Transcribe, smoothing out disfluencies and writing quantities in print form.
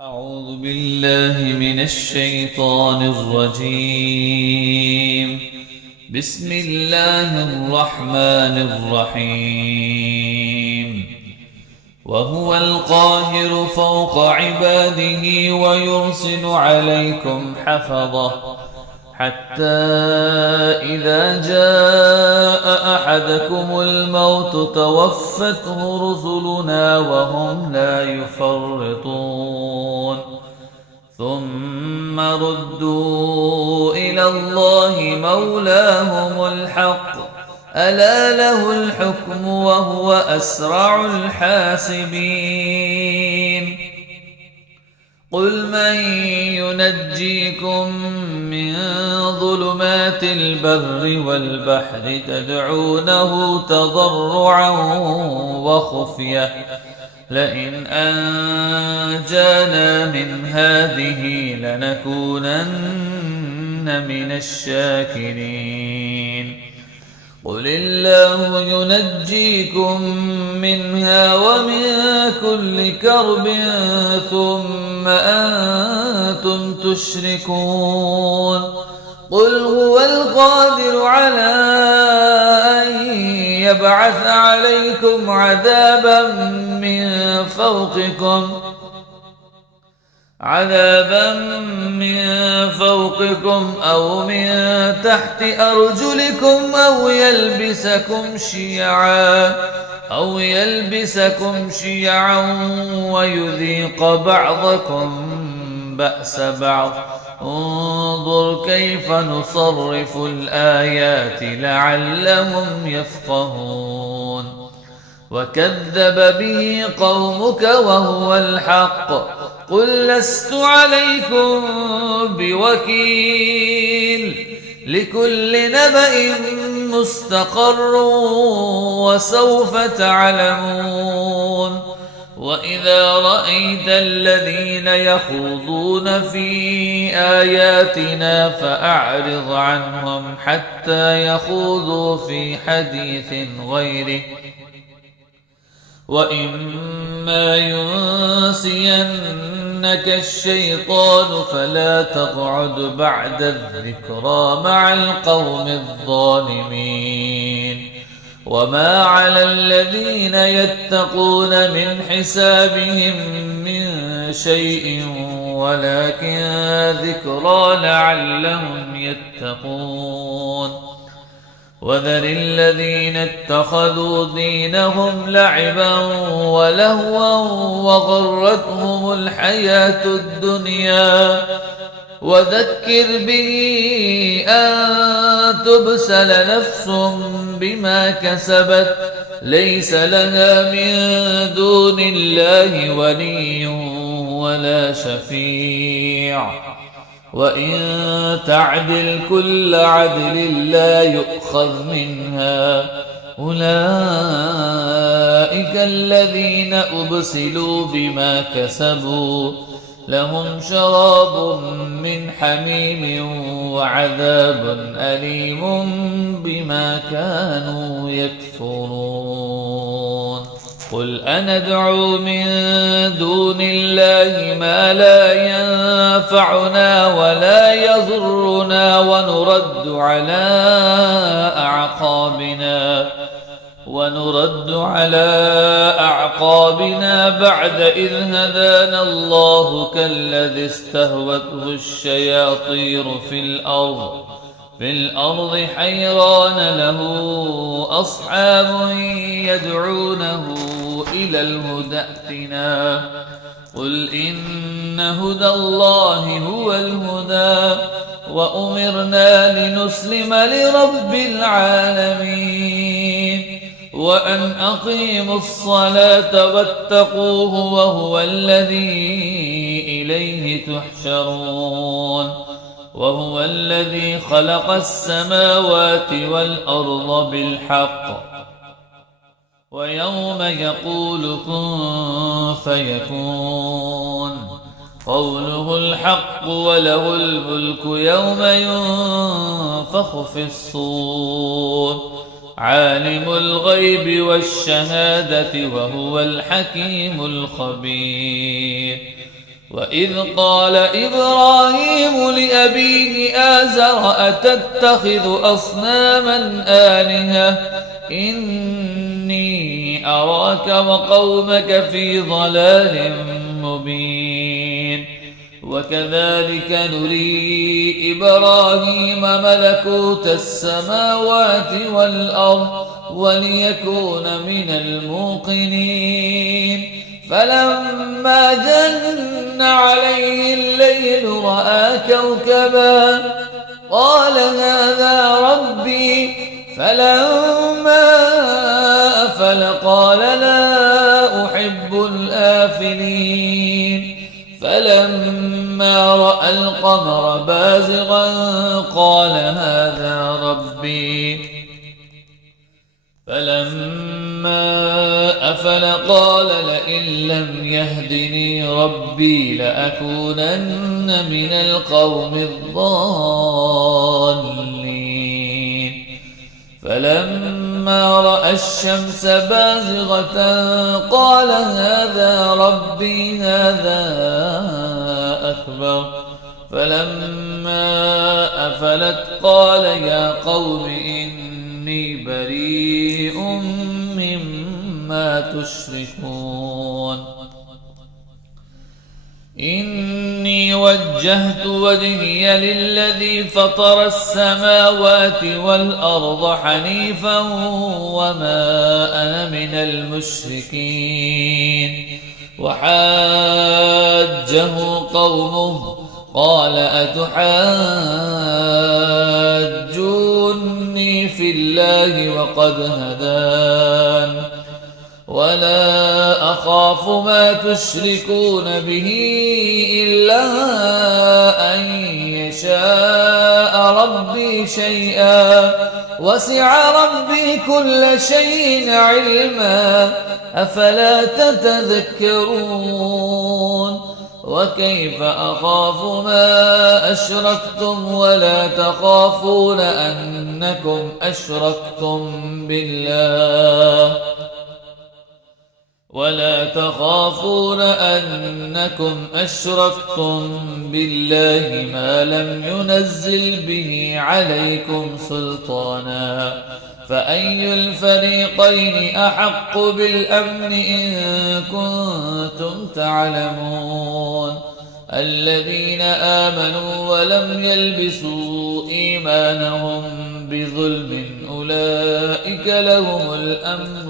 أعوذ بالله من الشيطان الرجيم. بسم الله الرحمن الرحيم. وهو القاهر فوق عباده ويرسل عليكم حفظة حتى إذا جاء أحدكم الموت توفته رسلنا وهم لا يفرطون ثم ردوا إلى الله مولاهم الحق ألا له الحكم وهو أسرع الحاسبين. قل من ينجيكم من ظلمات البر والبحر تدعونه تضرعا وخفية لئن أنجانا من هذه لنكونن من الشاكرين. قل الله ينجيكم منها ومن كل كرب ثم أنتم تشركون. قل هو القادر على أن يبعث عليكم عذابا من فوقكم أو من تحت أرجلكم أو يلبسكم شيعا ويذيق بعضكم بأس بعض. انظر كيف نصرف الآيات لعلهم يفقهون. وكذب به قومك وهو الحق قل لست عليكم بوكيل لكل نبأ مستقر وسوف تعلمون. وإذا رأيت الذين يخوضون في آياتنا فأعرض عنهم حتى يخوضوا في حديث غيره وإما ينسينك الشيطان فلا تقعد بعد الذكرى مع القوم الظالمين. وما على الذين يتقون من حسابهم من شيء ولكن ذكرى لعلهم يتقون. وذر الذين اتخذوا دينهم لعبا ولهوا وغرتهم الحياة الدنيا وذكر به أن تبسل نفس بما كسبت ليس لها من دون الله ولي ولا شفيع وإن تعدل كل عدل لا يؤخذ منها. أولئك الذين أبسلوا بما كسبوا لهم شراب من حميم وعذاب أليم بما كانوا يكفرون. قل أندعو من دون الله ما لا ينفعنا ولا يضرنا ونرد على أعقابنا بعد إذ هدانا الله كالذي استهوته الشياطين في الأرض حيران له أصحاب يدعونه إلى الهدى ائتنا. قل إن هدى الله هو الهدى وأمرنا لنسلم لرب العالمين وأن أقيموا الصلاة واتقوه وهو الذي إليه تحشرون. وهو الذي خلق السماوات والأرض بالحق ويوم يقول كن فيكون قوله الحق وله الملك يوم ينفخ في الصور عالم الغيب والشهادة وهو الحكيم الخبير. وإذ قال إبراهيم لأبيه آزر أتتخذ أصناما آلهة إني أراك وقومك في ضلال مبين وكذلك نري إبراهيم ملكوت السماوات والأرض وليكون من الموقنين فلما جن عليه الليل رأى كوكبا قال هذا ربي فلما أفل قال لا أحب الآفلين فلما رأى القمر بازغا قال هذا ربي فلما أفل قال لئن لم يهدني ربي لأكونن من القوم الضالين فلما رأى الشمس بازغة قال هذا ربي هذا أكبر فلما أفلت قال يا قوم إني بريء مما تشركون إني وجهت وجهي للذي فطر السماوات والأرض حنيفا وما أنا من المشركين وحاجه قومه قال أتحاجوني في الله وقد هدان ولا أخاف ما تشركون به إلا أن يشاء ربي شيئا وسع ربي كل شيء علما أفلا تتذكرون وكيف أخاف ما أشركتم ولا تخافون أنكم أشركتم بالله ما لم ينزل به عليكم سلطانا فأي الفريقين أحق بالأمن إن كنتم تعلمون الذين آمنوا ولم يلبسوا إيمانهم بظلم أولئك لهم الأمن